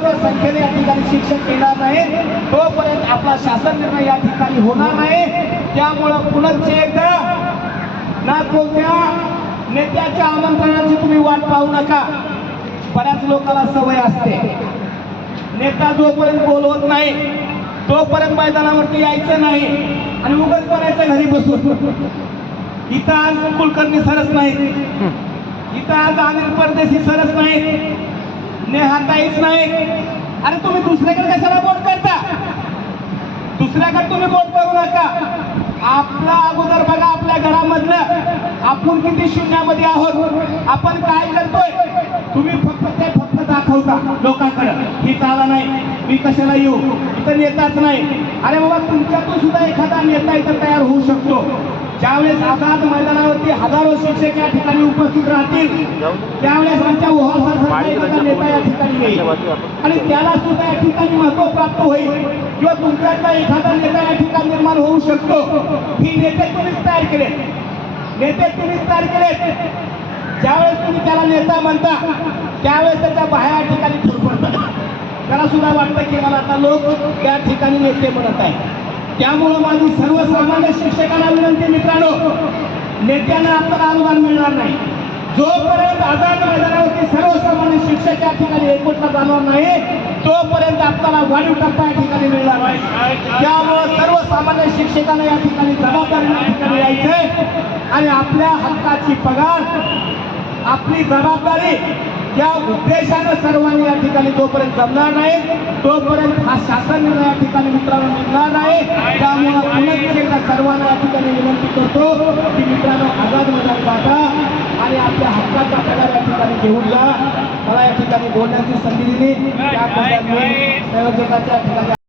संख्येने या ठिकाणी शिक्षक येणार नाही. तोपर्यंत आपला शासन निर्णय या ठिकाणी होणार नाही. त्यामुळं पुनश्च एकदा ना कोणत्या नेत्याच्या आमंत्रणाची तुम्ही वाट पाहू नका. बऱ्याच लोकांना सवय असते. नेता जोपर्यंत बोलवत नाही तोपर्यंत मैदानावरती यायचं नाही आणि उगत करायचं घरी बसून. इथं आज कुलकर्णी सरच नाहीत. इथं आज अनिल परदेशी सरच नाहीत. नेहाताईच नाही अरे तुम्ही दुसऱ्याकडे कशाला बोट करता? दुसऱ्याकडे तुम्ही बोट करू नका. आपला अगोदर बघा आपल्या घरामधलं. आपण किती शून्यामध्ये आहोत? आपण काय करतोय? तुम्ही फक्त ते फक्त दाखवता लोकांकडे. ही चाला नाही. मी कशाला येऊ? इथं नेताच नाही. अरे बाबा तुमच्यातून सुद्धा एखादा नेता इथं तयार होऊ शकतो. ज्यावेळेस आझाद मैदानावरती हजारो शिक्षक या ठिकाणी उपस्थित राहतील त्यावेळेस आमच्या ओहासारखा एखादा नेता या ठिकाणी येईल आणि त्याला सुद्धा या ठिकाणी महत्त्व प्राप्त होईल. किंवा तुमच्यातला एखादा नेता या ठिकाणी निर्माण होऊ शकतो. ही नेते तुम्हीच तयार केले नेते तुम्हीच तयार केले ज्यावेळेस तुम्ही त्याला नेता म्हणता त्यावेळेस त्याच्या बाह्या या ठिकाणी फुरफडतात त्याला सुद्धा वाटतं की मला आता लोक त्या ठिकाणी नेते म्हणत आहे त्यामुळं माझी सर्वसामान्य शिक्षकांना विनंती मित्रांनो नेत्यांना आपल्याला अनुदान मिळणार नाही. जोपर्यंत आझाद मैदानावरती सर्वसामान्य शिक्षक या ठिकाणी एकवटला जाणार नाही तोपर्यंत आपल्याला वाढीव टप्पा या ठिकाणी मिळणार नाही. त्यामुळं सर्वसामान्य शिक्षकांना या ठिकाणी जबाबदारी या ठिकाणी यायचंय. आणि आपल्या हक्काची पगार आपली जबाबदारी या उद्देशानं सर्वांनी या ठिकाणी जोपर्यंत जमणार नाही तोपर्यंत हा शासन निर्णय या ठिकाणी मित्रांनो निघणार नाही. त्यामुळं पुन्हा एकदा सर्वांना या ठिकाणी विनंती करतो की मित्रांनो आझाद मैदान गाठा आणि आपल्या हक्काचा पगार या ठिकाणी घेऊन जा. मला या ठिकाणी बोलण्याची संधी दिली. त्याबद्दल मी संयोजकाच्या ठिकाणी